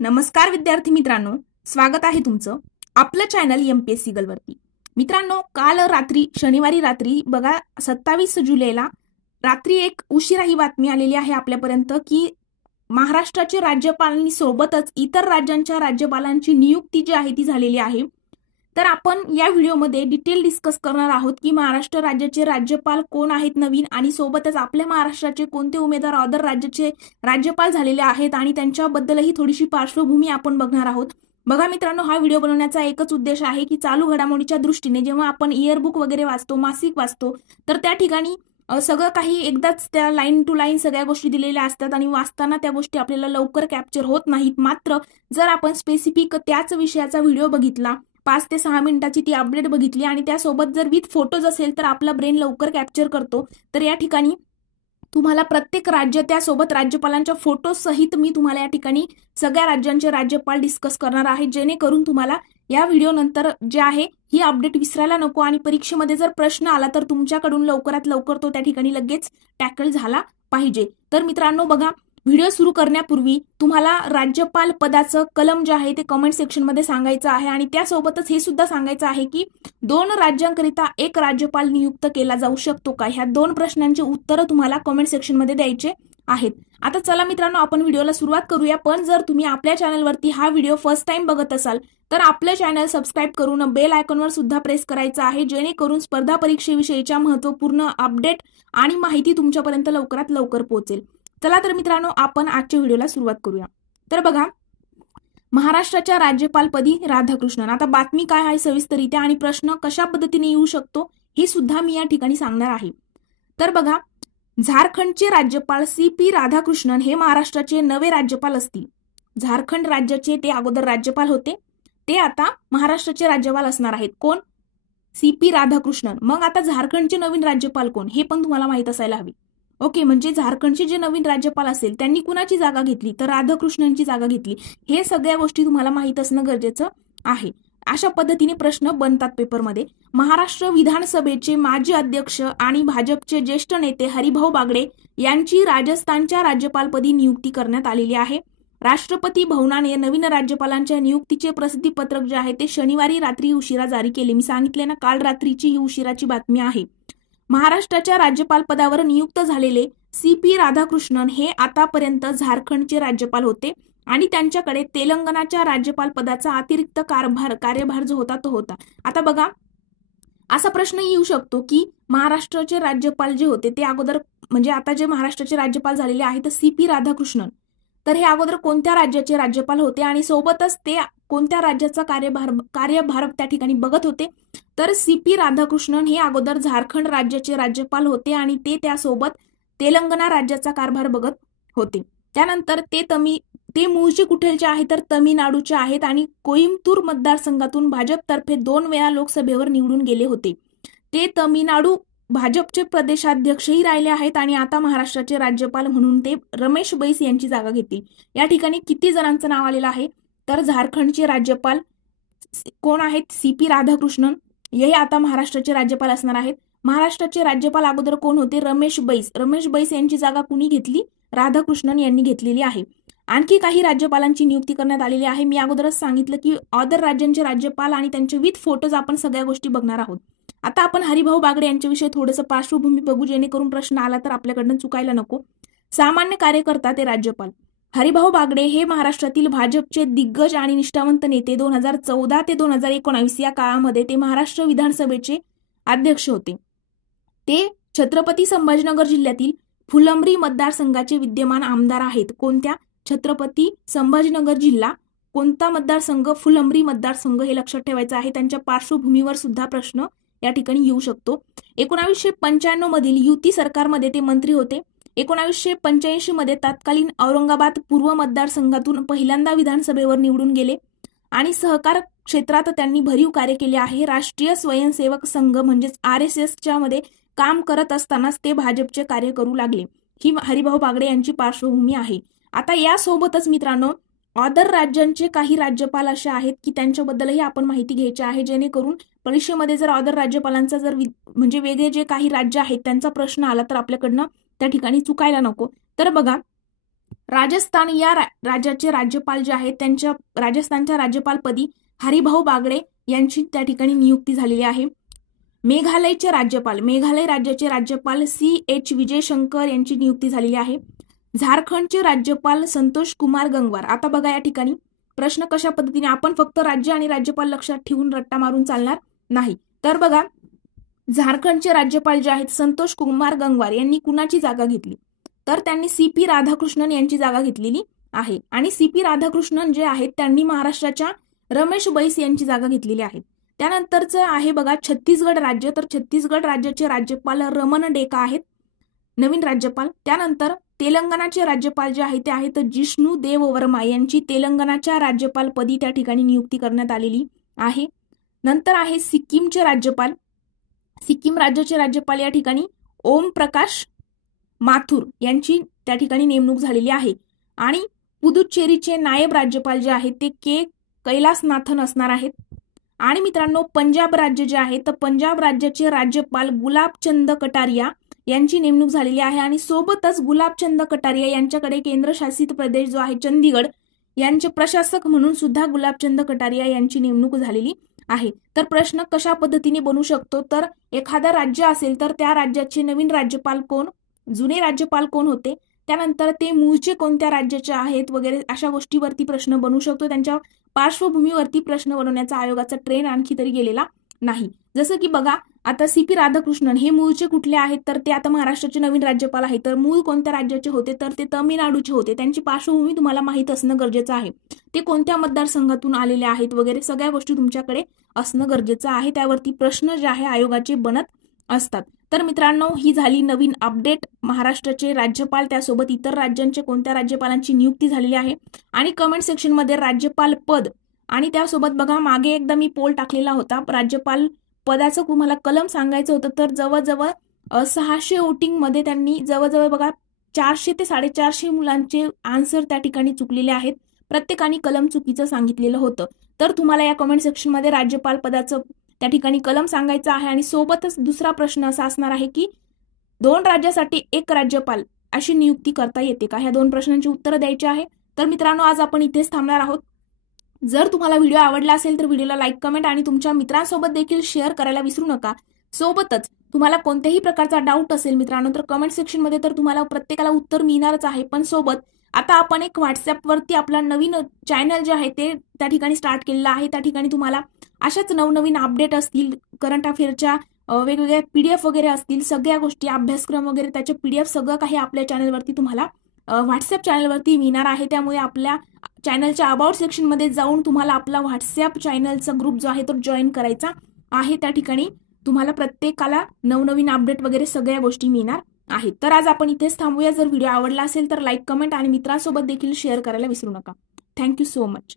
नमस्कार विद्यार्थी मित्रांनो, स्वागत आहे तुमचं आपलं चॅनल एमपीएससी गर्लवरती। मित्रांनो, काल रात्री शनिवारी रात्री बघा 27 जुलैला रात्री एक उशिरा ही बातमी आलेली आहे आपल्यापर्यंत की महाराष्ट्राचे राज्यपालांनी सोबतच इतर राज्यांच्या राज्यपालांची नियुक्ती जी आहे ती झालेली आहे। तर आपण या व्हिडिओमध्ये डिटेल डिस्कस करणार आहोत की महाराष्ट्र राज्याचे राज्यपाल कोण आहेत नवीन, आणि सोबतच आपल्या महाराष्ट्राचे कोणते उमेदवार अदर राज्याचे राज्यपाल झालेले आहेत आणि त्यांच्याबद्दलही थोडीशी पार्श्वभूमी आपण बघणार आहोत। बघा मित्रांनो, हा व्हिडिओ बनवण्याचा एकच उद्देश आहे की चालू घडामोडीच्या दृष्टीने जेव्हा आपण इयरबुक वगैरे वाचतो, मासिक वाचतो, तर त्या ठिकाणी सगळं काही एकदाच त्या लाईन टू लाईन सगळ्या गोष्टी दिलेल्या असतात आणि वाचताना त्या गोष्टी आपल्याला लवकर कॅप्चर होत नाहीत। मात्र जर आपण स्पेसिफिक त्याच विषयाचा व्हिडिओ बघितला, 5 ते 6 मिनिटाची ती अपडेट बघितली आणि त्यासोबत जर विथ फोटोज असेल तर आपला ब्रेन लवकर कॅप्चर करतो। तर या ठिकाणी तुम्हाला प्रत्येक राज्य त्यासोबत राज्यपालांच्या फोटो सहित मी तुम्हाला या ठिकाणी सगळ्या राज्यांचे राज्यपाल डिस्कस करणार आहे, जेणेकरून तुम्हाला या व्हिडिओ नंतर जे आहे ही अपडेट विसरायला नको आणि परीक्षेमध्ये जर प्रश्न आला तर तुमच्याकडून लवकरात लवकर तो त्या ठिकाणी लगेच टॅकल झाला पाहिजे। तर मित्रांनो बघा, व्हिडिओ सुरू करण्यापूर्वी तुम्हाला राज्यपाल पदाचं कलम जे आहे ते कमेंट सेक्शन मध्ये सांगायचं आहे आणि त्यासोबतच हे सुद्धा सांगायचं आहे की 2 राज्यांकरिता एक राज्यपाल नियुक्त केला जाऊ शकतो का, ह्या 2 प्रश्नांची उत्तरं तुम्हाला कमेंट सेक्शन मध्ये द्यायचे आहेत। आता चला मित्रांनो, आपण व्हिडिओला सुरुवात करूया। पण जर तुम्ही आपल्या चॅनलवरती हा व्हिडिओ फर्स्ट टाइम बघत असाल तर आपलं चॅनल सबस्क्राईब करून बेल आयकॉनवर सुद्धा प्रेस करायचं आहे, जेणेकरून स्पर्धा परीक्षेविषयीच्या महत्त्वपूर्ण अपडेट आणि माहिती तुमच्यापर्यंत लवकरात लवकर पोहोचेल। चला तर मित्रांनो, आपण आजच्या व्हिडिओला सुरुवात करूया। तर बघा, महाराष्ट्राच्या राज्यपालपदी राधाकृष्णन। आता बातमी काय आहे सविस्तररित्या आणि प्रश्न कशा पद्धतीने येऊ शकतो हे सुद्धा मी या ठिकाणी सांगणार आहे। तर बघा, झारखंडचे राज्यपाल CP राधाकृष्णन हे महाराष्ट्राचे नवे राज्यपाल असतील। झारखंड राज्याचे ते अगोदर राज्यपाल होते, ते आता महाराष्ट्राचे राज्यपाल असणार आहेत। कोण? CP राधाकृष्णन। मग आता झारखंडचे नवीन राज्यपाल कोण हे पण तुम्हाला माहित असायला हवे। ओके, म्हणजे झारखंडचे जे नवीन राज्यपाल असेल त्यांनी कुणाची जागा घेतली, तर राधाकृष्णनची जागा घेतली। हे सगळ्या गोष्टी तुम्हाला माहित असणं गरजेचं आहे। अशा पद्धतीने प्रश्न बनतात पेपरमध्ये। महाराष्ट्र विधानसभेचे माजी अध्यक्ष आणि भाजपचे ज्येष्ठ नेते हरिभाऊ बागडे यांची राजस्थानच्या राज्यपालपदी नियुक्ती करण्यात आलेली आहे। राष्ट्रपती भवनाने नवीन राज्यपालांच्या नियुक्तीचे प्रसिद्धी पत्रक जे आहे ते शनिवारी रात्री उशिरा जारी केले। मी सांगितले ना, काल रात्रीची ही उशिराची बातमी आहे। महाराष्ट्राच्या राज्यपाल पदावर नियुक्त झालेले CP राधाकृष्णन हे आतापर्यंत झारखंडचे राज्यपाल होते आणि त्यांच्याकडे तेलंगणाच्या राज्यपाल पदाचा अतिरिक्त कार्यभार जो होता तो होता। आता बघा, असा प्रश्न येऊ शकतो की महाराष्ट्राचे राज्यपाल जे होते ते अगोदर, म्हणजे आता जे महाराष्ट्राचे राज्यपाल झालेले आहेत CP राधाकृष्णन, तर हे अगोदर कोणत्या राज्याचे राज्यपाल होते आणि सोबतच ते कोणत्या राज्याचा कार्यभार त्या ठिकाणी बघत होते, तर CP राधाकृष्णन हे अगोदर झारखंड राज्याचे राज्यपाल होते आणि ते त्यासोबत तेलंगणा राज्याचा कारभार बघत होते। त्यानंतर ते मूळचे कुठेचे आहेत, तर तमिळनाडूचे आहेत आणि कोइंबतूर मतदारसंघातून भाजपतर्फे 2 वेळा लोकसभेवर निवडून गेले होते। ते तमिळनाडू भाजपचे प्रदेशाध्यक्षही राहिले आहेत आणि आता महाराष्ट्राचे राज्यपाल म्हणून ते रमेश बैस यांची जागा घेतील। या ठिकाणी किती जणांचं नाव आलेलं आहे, तर झारखंडचे राज्यपाल कोण आहेत, CP राधाकृष्णन, हे आता महाराष्ट्राचे राज्यपाल असणार आहेत। महाराष्ट्राचे राज्यपाल अगोदर कोण होते, रमेश बैस यांची जागा कुणी घेतली, राधाकृष्णन यांनी घेतलेली आहे। आणखी काही राज्यपालांची नियुक्ती करण्यात आलेली आहे। मी अगोदरच सांगितलं की अदर राज्यांचे राज्यपाल आणि त्यांचे विथ फोटोज आपण सगळ्या गोष्टी बघणार आहोत। आता आपण हरिभाऊ बागडे यांच्याविषयी थोडंसं पार्श्वभूमी बघू, जेणेकरून प्रश्न आला तर आपल्याकडनं चुकायला नको। सामान्य कार्यकर्ता ते राज्यपाल। हरिभाऊ बागडे हे महाराष्ट्रातील भाजपचे दिग्गज आणि निष्ठावंत नेते 2014 ते 2019 या काळामध्ये ते महाराष्ट्र विधानसभेचे अध्यक्ष होते। ते छत्रपती संभाजीनगर जिल्ह्यातील फुलंब्री मतदारसंघाचे विद्यमान आमदार आहेत। कोणत्या? छत्रपती संभाजीनगर जिल्हा, कोणता मतदारसंघ? फुलंब्री मतदारसंघ, हे लक्षात ठेवायचं आहे। त्यांच्या पार्श्वभूमीवर सुद्धा प्रश्न या ठिकाणी येऊ शकतो। 1995 मधील युती सरकारमध्ये ते मंत्री होते। 1985 मध्ये तत्कालीन औरंगाबाद पूर्व मतदारसंघातून पहिल्यांदा विधानसभेवर निवडून गेले आणि सहकार क्षेत्रात त्यांनी भरीव कार्य केले आहे। राष्ट्रीय स्वयंसेवक संघ म्हणजेच RSSच्या मध्ये काम करत असतानाच ते भाजपचे कार्य करू लागले। ही हरिभाऊ बागडे यांची पार्श्वभूमी आहे। आता यासोबतच मित्रांनो, अदर राज्यांचे काही राज्यपाल असे आहेत की त्यांच्याबद्दलही आपण माहिती घ्यायची आहे, जेणेकरून परीक्षेमध्ये जर अदर राज्यपालांचा जर म्हणजे वेगळे जे काही राज्य आहेत त्यांचा प्रश्न आला तर आपल्याकडनं त्या ठिकाणी चुकायला नको। तर बघा, राजस्थान या राज्याचे राज्यपाल जे आहेत त्यांच्या राजस्थानच्या राज्यपालपदी हरिभाऊ बागडे यांची त्या ठिकाणी नियुक्ती झालेली आहे. मेघालयचे राज्यपाल, मेघालय राज्याचे राज्यपाल CH विजयशंकर यांची नियुक्ती झालेली आहे. झारखंडचे राज्यपाल संतोष कुमार गंगवार. आता बघा या ठिकाणी प्रश्न कशा पद्धतीने, आपण फक्त राज्य आणि राज्यपाल लक्षात ठेवून रट्टा मारून चालणार नाही. तर बघा, झारखंडचे राज्यपाल जे आहेत संतोष कुमार गंगवार यांनी कुणाची जागा घेतली, तर त्यांनी CP राधाकृष्णन यांची जागा घेतलेली आहे. आणि CP राधाकृष्णन जे आहेत त्यांनी महाराष्ट्राच्या रमेश बैस यांची जागा घेतलेली आहे. त्यानंतरचं आहे बघा छत्तीसगड राज्य, तर छत्तीसगड राज्याचे राज्यपाल रमन डेका आहेत, नवीन राज्यपाल. त्यानंतर तेलंगणाचे राज्यपाल जे आहेत ते आहेत जिष्णू देव वर्मा यांची तेलंगणाच्या राज्यपालपदी त्या ठिकाणी नियुक्ती करण्यात आलेली आहे. नंतर आहे सिक्कीमचे राज्यपाल, सिक्कीम राज्याचे राज्यपाल या ठिकाणी ओम प्रकाश माथुर यांची त्या ठिकाणी नेमणूक झालेली आहे. आणि पुदुच्चेरीचे नायब राज्यपाल जे आहेत ते के कैलासनाथन असणार आहेत. आणि मित्रांनो, पंजाब राज्य जे आहे तर पंजाब राज्याचे राज्यपाल गुलाबचंद कटारिया यांची नेमणूक झालेली आहे. आणि सोबतच गुलाबचंद कटारिया यांच्याकडे केंद्रशासित प्रदेश जो आहे चंदीगड यांचे प्रशासक म्हणून सुद्धा गुलाबचंद कटारिया यांची नेमणूक झालेली आहे. तर प्रश्न कशा पद्धतीने बनू शकतो, तर एखादं राज्य असेल तर त्या राज्याचे नवीन राज्यपाल कोण, जुने राज्यपाल कोण होते, त्यानंतर ते मूळचे कोणत्या राज्याचे आहेत वगैरे अशा गोष्टीवरती प्रश्न बनू शकतो. त्यांच्या पार्श्वभूमीवरती प्रश्न बनवण्याचा आयोगाचा ट्रेंड आणखी तरी गेलेला नाही. जसं की बघा, आता CP राधाकृष्णन हे मूळचे कुठले आहेत, तर ते आता महाराष्ट्राचे नवीन राज्यपाल आहेत. तर मूळ कोणत्या राज्याचे होते, तर ते तामिळनाडूचे होते. त्यांची पार्श्वभूमी तुम्हाला माहीत असणं गरजेचं आहे. ते कोणत्या मतदारसंघातून आलेले आहेत वगैरे सगळ्या गोष्टी तुमच्याकडे असणं गरजेचं आहे. त्यावरती प्रश्न जे आहे आयोगाचे बनत असतात. तर मित्रांनो, ही झाली नवीन अपडेट. महाराष्ट्राचे राज्यपाल त्यासोबत इतर राज्यांचे कोणत्या राज्यपालांची नियुक्ती झालेली आहे. आणि कमेंट सेक्शनमध्ये राज्यपाल पद आणि त्यासोबत बघा, मागे एकदा मी पोल टाकलेला होता, राज्यपाल पदाचं तुम्हाला कलम सांगायचं होतं. तर जवळजवळ 600 वोटिंगमध्ये त्यांनी जवळजवळ बघा 400 ते 450 मुलांचे आन्सर त्या ठिकाणी चुकलेले आहेत. प्रत्येकाने कलम चुकीचं सांगितलेलं होतं. तर तुम्हाला या कमेंट सेक्शनमध्ये राज्यपाल पदाचं त्या ठिकाणी कलम सांगायचं आहे. आणि सोबतच दुसरा प्रश्न असा असणार आहे की 2 राज्यासाठी 1 राज्यपाल अशी नियुक्ती करता येते का, ह्या 2 प्रश्नांची उत्तरं द्यायची आहे. तर मित्रांनो, आज आपण इथेच थांबणार आहोत. जर तुम्हाला व्हिडिओ आवडला असेल तर व्हिडिओला लाईक, कमेंट आणि तुमच्या मित्रांसोबत देखील शेअर करायला विसरू नका. सोबतच तुम्हाला कोणत्याही प्रकारचा डाऊट असेल मित्रांनो, तर कमेंट सेक्शनमध्ये तर तुम्हाला प्रत्येकाला उत्तर मिळणारच आहे. पण सोबत आता आपण एक व्हॉट्सअपवरती आपला नवीन चॅनल जे आहे ते त्या ठिकाणी स्टार्ट केलेलं आहे. त्या ठिकाणी तुम्हाला अशाच नवनवीन अपडेट असतील, करंट अफेअरच्या वेगवेगळ्या PDF वगैरे असतील, सगळ्या गोष्टी, अभ्यासक्रम वगैरे त्याचे PDF सगळं काही आपल्या चॅनलवरती तुम्हाला व्हॉट्सअप चॅनलवरती मिळणार आहे. त्यामुळे आपल्या चॅनलच्या अबाउट सेक्शनमध्ये जाऊन तुम्हाला आपला व्हॉट्सअप चॅनलचा ग्रुप जो आहे तो जॉईन करायचा आहे. त्या ठिकाणी तुम्हाला प्रत्येकाला नवनवीन अपडेट वगैरे सगळ्या गोष्टी मिळणार आहेत. तर आज आपण इथेच थांबूया. जर व्हिडिओ आवडला असेल तर लाईक, कमेंट आणि मित्रांसोबत देखील शेअर करायला विसरू नका. Thank you so much.